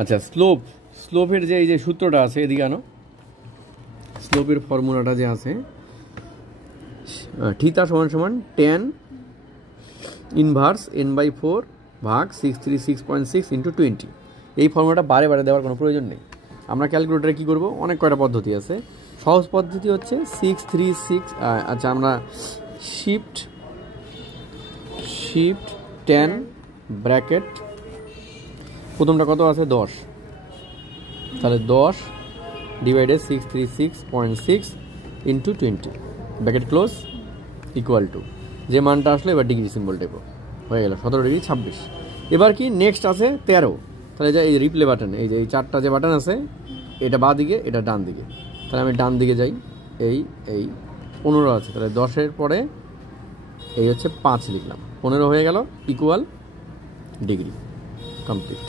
আচ্ছা, স্লোপের যে এই যে সূত্রটা আছে এদিকে আনো। স্লোপের ফর্মুলাটা যে আছে থিটা সমান সমান tan ইনভার্স n/4 ভাগ 636.6 ইন্টু 20। এই ফর্মুলাটা বারে বারে দেওয়ার কোনো প্রয়োজন নেই। আমরা ক্যালকুলেটারে কী করব, অনেক কয়টা পদ্ধতি আছে। সহজ পদ্ধতি হচ্ছে 636, আচ্ছা আমরা শিফট 10 ব্র্যাকেট, প্রথমটা কত আছে 10, তাহলে 10 divided 636.6 into 20 bracket close equal to, যে মানটা আসলো এবার ডিগ্রি সিম্বল টেপো, হয়ে গেল 17 ডিগ্রি 26। এবার কি নেক্সট আছে 13, তাহলে যা এই রিপ্লে বাটন, এই যে এই 4টা যে বাটন আছে, এটা বাঁ দিকে এটা ডান দিকে, তাহলে আমি ডান দিকে যাই, এই 15 আছে, তাহলে 10-এর পরে এই হচ্ছে 5 লিখলাম, 15 হয়ে গেল ইকুয়াল ডিগ্রি, কমপ্লিট।